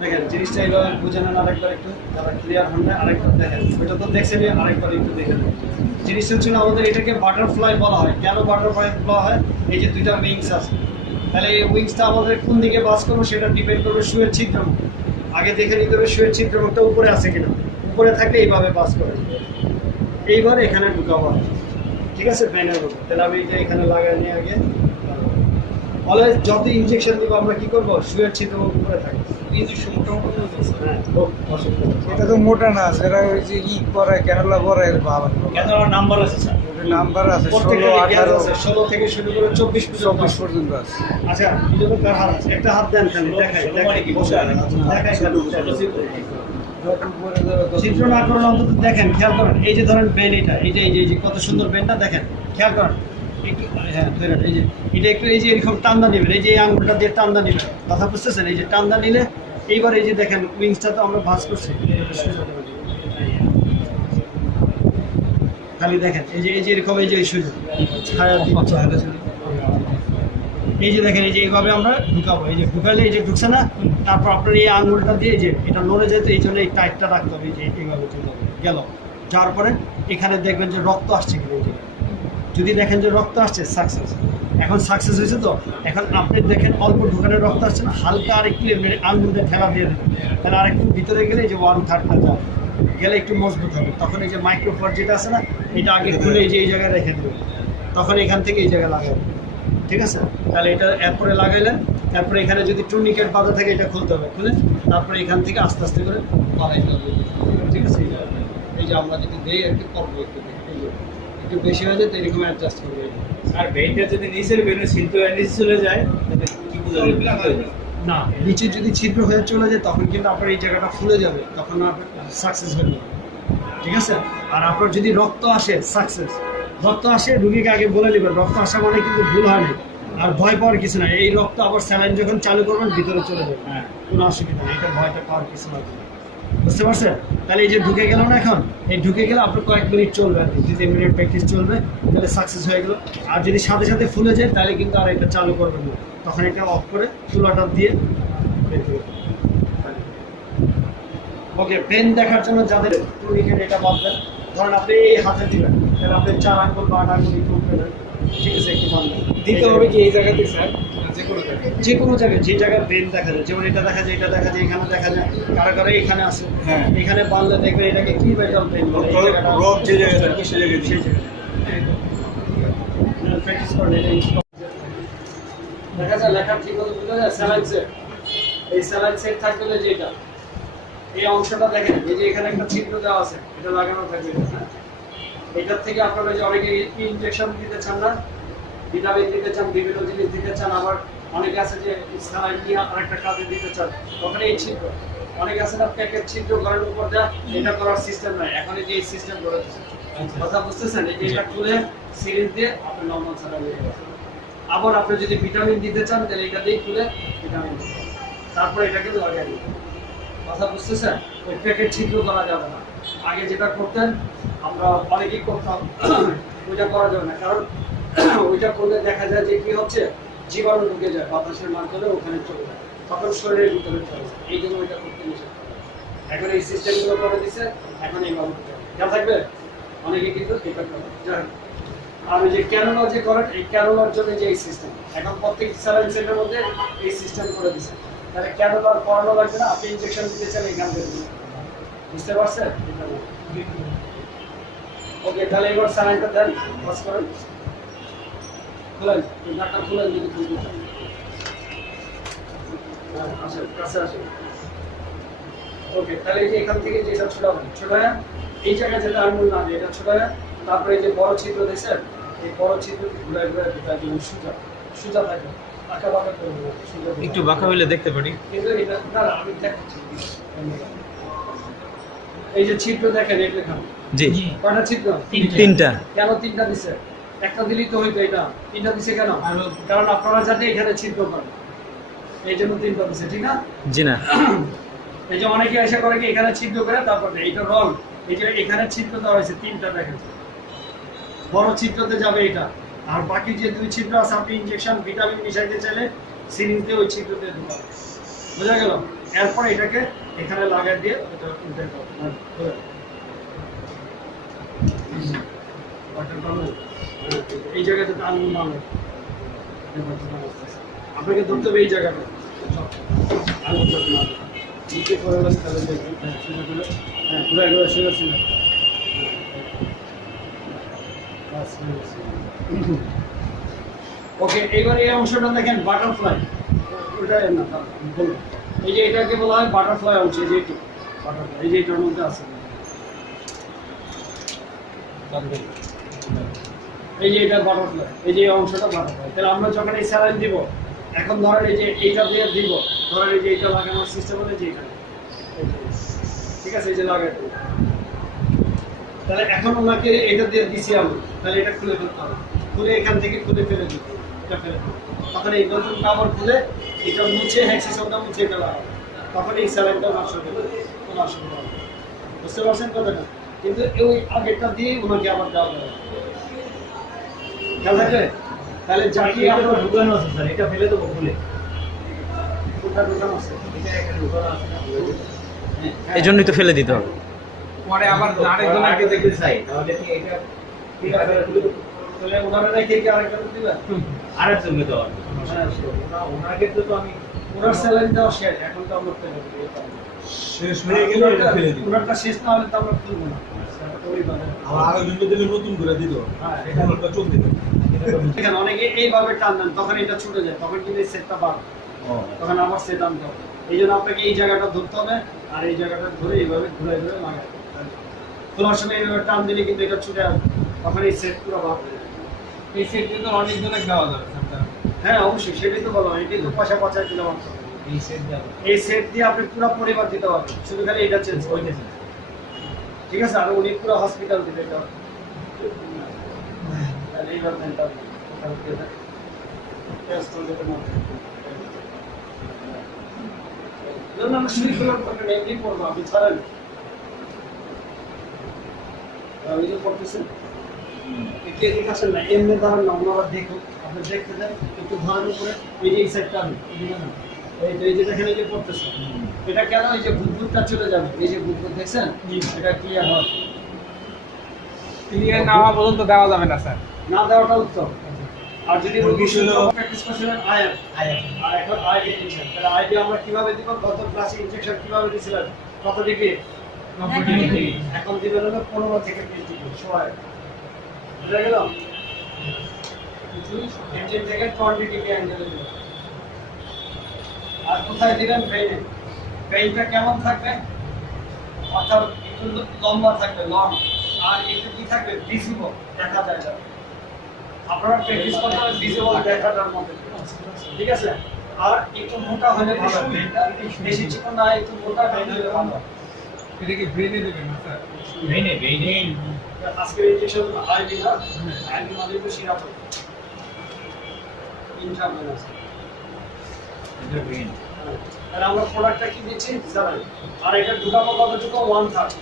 দেখেন জিনিসটা এইভাবে বুঝে নেন আরেকবার একটু, যারা ক্লিয়ার হন না আরেকবার দেখেন। ওইটা তো দেখছেন, আরেকবার একটু দেখেন। জিনিসটা হচ্ছে আমাদের এটাকে বাটারফ্লাই বলা হয়। কেন বাটারফ্লাই বলা হয়? এই যে দুইটা উইংস আছে, তাহলে এই উইংসটা আমাদের কোন দিকে বাস করবো সেটা ডিপেন্ড করবে শুয়ের ছিদ্রমুখ। আগে দেখে নিতে হবে শুয়ের ছিদ্রমুখটা উপরে আছে কিনা। উপরে থাকলে এইভাবে বাস করে, এইবার এখানে ঢুকাবো। ঠিক আছে, ব্যানের মতো। তাহলে আমি এটা এখানে লাগাই নিয়ে আগে অলওয়েজ যত ইনজেকশন দেবো আমরা কি করবো, শুয়ের ছিদ্রমুখ উপরে থাকবে। ইনজেকশন মোটামুটি হ্যাঁ, এটা তো মোটা না, সেটা ওই যে করে ক্যানোলা করে ভালো। ক্যানোলার নাম্বার আছে স্যার, নাম্বার আছে 16, 18, 16 থেকে শুরু করে 24 পর্যন্ত আছে। আচ্ছা, এই জন্য কার হাত, একটা হাত দেন খালি, দেখাই চিত্র না করেন অন্তত দেখেন, খেয়াল করেন। এই যে ধরেন বেন, এটা এই যে কত সুন্দর বেনটা দেখেন, খেয়াল করেন একটু। হ্যাঁ ধরেন, এই যে এটা একটু এই যে এরকম টান্দা নেবেন, এই যে এই আঙুলটা দিয়ে টান্দা নেবেন, কথা বুঝতেছেন? এই যে টান্দা নিলে এইবার এই যে দেখেন উইংসটা তো আমরা ভাঁজ করছি, খালি দেখেন এই যে এরকম এই যে সুযোগ ছায়া দিচ্ছে, এই যে দেখেন এই যে এইভাবে আমরা ঢুকাবো। এই যে ঢুকালে এই যে ঢুকছে না, তারপর আপনার এই আঙুলটা দিয়ে যে এটা নড়ে যেতে, এই জন্য এই টাইটটা রাখতে হবে। এই যে এইভাবে চলে গেল, যাওয়ার পরে এখানে দেখবেন যে রক্ত আসছে কিনা। এই যে যদি দেখেন যে রক্ত আসছে, সাকসেস। এখন সাকসেস হয়েছে তো, এখন আপনি দেখেন অল্প ঢুকানোর রক্ত আসছে না, হালকা আরেকটু আঙুলটা ঠেলা দিয়ে দেবেন, তাহলে আরেকটু ভিতরে গেলে এই যে 1/3 যায় গেলে একটু মজবুত হবে। তখন এই যে মাইক্রোফোর যেটা আছে না, এটা আগে খুলে এই যে এই জায়গায় রেখে দেবেন, তখন এখান থেকে এই জায়গায় লাগাবেন। ঠিক আছে, তাহলে এটা এরপরে লাগাইলেন। তারপরে এখানে যদি টুর্নিকেট বাঁধা থাকে এটা খুলতে হবে, খুলে তারপরে এখান থেকে আস্তে আস্তে করে বাড়াইতে হবে। ঠিক আছে, এই যে আমরা যদি দেই আর কি করবো, একটু বেশি হয়ে যায় তো এরকম অ্যাডজাস্ট করবে। আর বেনটা যদি নিচের বেনের ছিদ্র নিচে চলে যায় তাহলে কি বোঝা যাবে? না, নিচে যদি ছিদ্র হয়ে চলে যায় তখন কিন্তু আপনার এই জায়গাটা ফুলে যাবে, তখন আপনার সাকসেস হয়ে যাবে। ঠিক আছে, আর আপনার যদি রক্ত আসে, সাকসেস। রক্ত আসে, রুগীকে আগে বলে নেবেন রক্ত আসা মানে কিন্তু ভুল হয়নি, আর ভয় পাওয়ার কিছু না। এই রক্ত আবার স্যালাইন যখন চালু করবেন ভিতরে চলে যাবে, হ্যাঁ, কোনো অসুবিধা নেই, এটা ভয়টা পাওয়ার কিছু না। বুঝতে পারছেন? তাহলে এই যে ঢুকে গেল না, এখন এই ঢুকে গেলে আপনার কয়েক মিনিট চলবে আর কি, 2-3 মিনিট প্র্যাকটিস চলবে, তাহলে সাকসেস হয়ে গেল। আর যদি সাথে সাথে ফুলে যায় তাহলে কিন্তু আর এটা চালু করবেন না, তখন এটা অফ করে চুলাটা দিয়ে। ওকে, পেন দেখার জন্য যাদের টুর্নিকেট এটা বাঁধবেন, ধরেন আপনি এই হাতে দিবেন, তাহলে আপনি 4 আঙ্গুল বা 8 আঙ্গুল একটু উঠবেন। ঠিক আছে, একটু বাঁধবেন। দিতে হবে কি এই জায়গাতে স্যার? যে কোনো জায়গায়, যে জায়গায় পেন দেখা যায়, যেমন এটা দেখা যায়, এটা দেখা যায়, এখানে দেখা যায়, কারো কারো এখানে আছে। হ্যাঁ, এখানে বাঁধলে দেখবেন এটাকে কি মেটাল পেন বলে। রোগ যে জায়গায় থাকে সেই জায়গায় সেই জায়গায় প্র্যাকটিস করেন। দেখা যায় লেখা ঠিক মতো বোঝা যায়। স্যালাইন সেট, এই স্যালাইন সেট থাকলে যেটা এই অংশটা দেখেন, এই যে এখানে একটা ছিদ্র দেওয়া আছে, এটা লাগানো থাকবে। এটার থেকে আপনারা যে অনেকে ইনজেকশন দিতে চান না, ভিটামিন দিতে চান, বিভিন্ন জিনিস দিতে চান, আবার অনেকে আছে যে স্যালাইন নিয়ে আরেকটা কাজে দিতে চান, তখন এই ছিদ্র। অনেকে আছে না প্যাকেট ছিদ্র ঘরের উপর দেয়, এটা করার সিস্টেম নাই। এখন এই যে এই সিস্টেম করে দিচ্ছে, কথা বুঝতেছেন? এই যে এটা খুলে সিরিজ দিয়ে আপনি নর্মাল ছাড়া হয়ে যাবে। আবার আপনি যদি ভিটামিন দিতে চান তাহলে এটা দিয়ে খুলে ভিটামিন দিতে, তারপরে এটাকে লাগাই দিতে। কথা বুঝতেছেন? ওই প্যাকেট ছিদ্র করা যাবে না। আগে যেটা করতেন আমরা অনেকেই করতাম, ওইটা করা যাবে না, কারণ ওইটা করলে দেখা যায় যে কি হচ্ছে, জীবাণু ঢুকে যায়, বাতাসের মাধ্যমে ওখানে চলে যায়, তখন শরীরের ভিতরে চলে যায়। এই জন্য ওইটা করতে নিষেধ করে। এখন এই সিস্টেমগুলো করে দিচ্ছে, এখন এইভাবে খেয়াল থাকবে। অনেকে কিন্তু এটা করে যায়। আর ওই যে ক্যানোলা যে করেন, এই ক্যানোলার জন্য যে এই সিস্টেম, এখন প্রত্যেক স্যালাইন সেন্টারের মধ্যে এই সিস্টেম করে দিচ্ছে, তাহলে ক্যানোলার করানো লাগবে না। আপনি ইনজেকশন দিতে চান এখান থেকে, বুঝতে পারছেন? ওকে, তাহলে এবার স্যালাইনটা দেন, পাস করেন, খুলেন, নাকটা খুলেন যদি খুলতে চান। আসেন, কাছে আসেন। ওকে, তাহলে এই যে এখান থেকে যেটা ছোটাবেন, ছোটায় এই জায়গায় যেটা আঙুল না, এটা ছোটায়, তারপরে এই যে বড় ছিদ্র দেখছেন, এই বড় ছিদ্র ঘুরে ঘুরে ঢুকায় দিবেন, সোজা সোজা থাকে, আঁকা বাঁকা করবেন না, সোজা একটু বাঁকা হইলে দেখতে পারি। কিন্তু এটা না, আমি দেখাচ্ছি। এই যে ছিদ্র দেখেন, এটা দেখান। জি, কয়টা ছিদ্র? তিনটা। কেন তিনটা দিছে? একটা দিলেই তো হইতো, এটা তিনটা দিছে কেন? কারণ আপনারা যাতে এখানে ছিদ্র করেন, এই জন্য তিনটা দিছে, ঠিক না? জি না, এই যে অনেকে এসে করে কি এখানে ছিদ্র করে তারপর এইটা রং, এই যে এখানে ছিদ্র দেওয়া হয়েছে তিনটা, দেখেন বড় ছিদ্রতে যাবে এটা, আর বাকি যে 2 ছিদ্র আছে আপনি ইনজেকশন ভিটামিন মিশাইতে চাইলে সিরিঞ্জ দিয়ে ওই ছিদ্রতে ঢুকাবেন। বোঝা গেল? এরপর এটাকে এখানে লাগাই দিয়ে এটা উল্টে দাও। এই জায়গাতে আঙুল মারো, আপনাকে ধরতে হবে এই জায়গাটা, আঙুল ধরতে মারো, নিচে করে গেলে তাহলে দেখবেন, হ্যাঁ সোজা করে, হ্যাঁ ঘুরে ঘুরে সোজা সোজা। ওকে, এইবার এই অংশটা দেখেন বাটারফ্লাই, ওটা না বলবো, এই যে এটাকে বলা হয় বাটারফ্লাই অংশ, এই যে এটু বাটারফ্লাই, এই যে এটার মধ্যে আছে, এই যে এটা বাটারফ্লাই, এই যে এই অংশটা বাটারফ্লাই। তাহলে আমরা যখন এই স্যালাইন দিব, এখন ধরেন এই যে এইটা দিয়ে দিব, ধরেন এই যে এইটা লাগানোর সিস্টেম হলে যে এখানে, ঠিক আছে, এই যে লাগাই দেবো। তাহলে এখন ওনাকে এটা দিয়ে দিছি আমি, তাহলে এটা খুলে ফেলতে হবে, খুলে এখান থেকে খুলে ফেলে দিতে, এটা ফেলে দেবো। তখন এই নতুন কাপড় খুলে এটা মুছে হ্যাক্সিসনটা মুছে এটা লাগাবো, তখন এই স্যালাইনটা নষ্ট হবে, নষ্ট হবে। বুঝতে পারছেন কথাটা? কিন্তু ওই আগেরটা দিয়ে ওনাকে আবার দেওয়া যাবে, খেয়াল থাকবে। তাহলে যাকে আপনার ঢুকানো আছে স্যার, এটা ফেলে দেবো খুলে। কোনটা ঢোকানো আছে? এটা এখানে ঢুকানো আছে না? এই জন্যই তো ফেলে দিতে হবে। পরে আবার আরেকজন আগে দেখতে চাই, তাহলে কি এটা ঠিক আছে, তাহলে ওনারা রেখে কি আরেকটা দিবে? আরেকজন মেয়ে দেওয়া ওনাকে তো আমি ওনার স্যালারি দেওয়া শেষ, এখন তো আমরা ফেলে দেবো। শেষ হয়ে গেলে এটা ফেলে দিই। ওনারটা শেষ না হলে তো আমরা খুলবো না। সেটা তো ওই বাজার। আমার আরেকজনকে দিলে নতুন করে দিত। হ্যাঁ, এখন ওটা চলতে থাকে। এখানে অনেকে এইভাবে টান দেন, তখন এটা ছুটে যায়, তখন কিন্তু এই সেটটা বাড়বে, তখন আবার সেট আনতে হবে। এই জন্য আপনাকে এই জায়গাটা ধরতে হবে, আর এই জায়গাটা ধরে এইভাবে ঘুরে ঘুরে লাগাতে হবে। খোলার সময় এইভাবে টান দিলে কিন্তু এটা ছুটে আসবে, তখন এই সেট পুরো বাড়বে। এই সেট কিন্তু অনেক জনের দেওয়া যাবে স্যার। হ্যাঁ অবশ্যই, সেটাই তো বললাম, এটাই তো পয়সা পচায় দিলে মাত্র। এই সেট দেবো এই সেট দিয়ে আপনি পুরো পরিবার দিতে পারবেন, শুধু খালি এটা চেঞ্জ করে, ঠিক আছে? আর উনি পুরো হসপিটাল দিতে এটা, তাহলে এইবার মেনটা কোথাও দিয়ে দেন, টেস্ট করে দেবেন না। না না, শুরু করার পর এমনি পড়বো, আপনি ছাড়েন, আমি যে পড়তেছেন একটু এদিকে আসেন না, এমনি ধরেন না, ওনারা দেখুন, আপনি দেখতে দেন, একটু ধরানোর পরে এই যে এই সাইডটা আমি এদিকে না, এই যে দেখেন এই যে পড়তেছে, এটা কেন এই যে বুদবুদটা চলে যাবে, এই যে বুদবুদ দেখছেন, এটা ক্লিয়ার হয়, ক্লিয়ার না হওয়া পর্যন্ত দেওয়া যাবে না স্যার। না দেওয়াটা উত্তম। আর যদি ওর বিষয় হলো- প্র্যাকটিস করছিলেন আয়ার, আর এখন আইডি দিচ্ছেন, তাহলে আইডি আমরা কিভাবে দিব? গত ক্লাসে ইনজেকশন কিভাবে দিছিলেন, কত ডিগ্রি? এখন দিবেন হলো 15 থেকে 20 ডিগ্রি সময়, বুঝা গেল? 15 থেকে 20 ডিগ্রি অ্যাঙ্গেলে দিবেন। আর কোথায় দিবেন? ব্রেইনে। ব্রেইনটা কেমন থাকবে? অর্থাৎ একটু লম্বা থাকবে, লং, আর একটু কি থাকবে? ভিজিবল, দেখা যায় না। আপনারা প্র্যাকটিস করতে হবে ভিজিবল দেখাটার মধ্যে, ঠিক আছে? আর একটু মোটা হলে ভালো, ব্রেইনটা বেশি চিকন না, একটু মোটা ব্রেইন হলে ভালো। এটা কি ব্রেনে দেবেন না স্যার? ভেইনে ভেইনে আজকের ইনজেকশন আইডি না, আইডি মানে একটু সিরাপ ইন্ট্রাভেনাস। এটা ভেইন আর আমরা প্রোডাক্টটা কি দিচ্ছি? স্যালাইন। আর এটা ঢুকাবো কতটুকু? 1/3।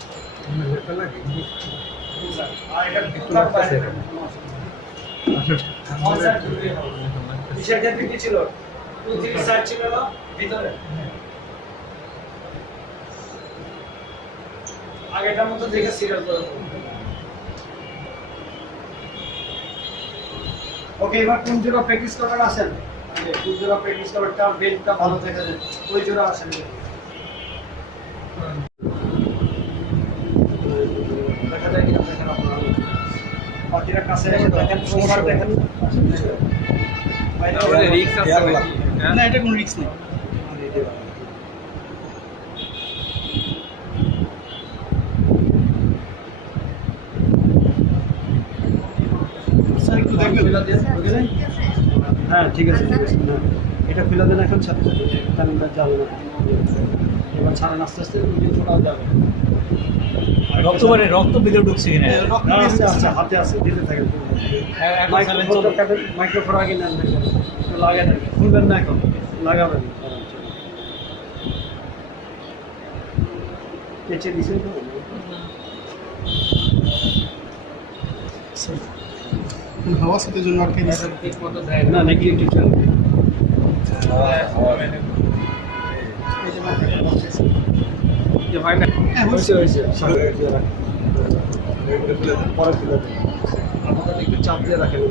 আর এটা 2/3 বাইরে থাকবে, কোনো অসুবিধা নেই। 1/3 ঢুকিয়ে দাও। কিসের ক্ষেত্রে কি ছিল? 2-3 সাইড ছিল না ভিতরে, আগেটার মতো দেখে সিরিয়াল করে দেবো। ওকে, এবার কোন জোড়া প্র্যাকটিস করবেন আসেন, কোন জোড়া প্র্যাকটিস করবেন, তার বেল্টটা ভালো থেকে যায়, ওই জোড়া আসেন। দেখা যায় কিনা দেখেন আপনারা, বাকিরা কাছে এসে দেখেন, সোমবার দেখেন। রিস্ক আছে নাকি? না, এটা কোনো রিস্ক নেই। স্যার একটু দেখবেন, হ্যাঁ ঠিক আছে, ঠিক আছে। হ্যাঁ, এটা খুলে দেন এখন, সাথে সাথে কারেন্টটা যাবে না, এবার ছাড়েন আস্তে আস্তে, ছোটাও যাবে। রক্ত মানে রক্ত ভিতরে ঢুকছে কিনা আস্তে আস্তে হাতে আছে, দিতে থাকেন। মাইক্রোফোন আগে নেন, একটু লাগাই থাকবেন, খুলবেন না এখন, লাগাবেন। কেচে দিছেন তো? হাওয়া সাথে জন্য আটকে দিয়েছে। ঠিক মতো দেয় না, না। নেগেটিভ চলবে। হ্যাঁ, এই যে হয় না? হ্যাঁ, হয়েছে হয়েছে সামনে দিয়ে রাখেন। এগুলো ফেলে দেন। পরে তুলে দেন। আপনারা একটু চাপ দিয়ে রাখেন।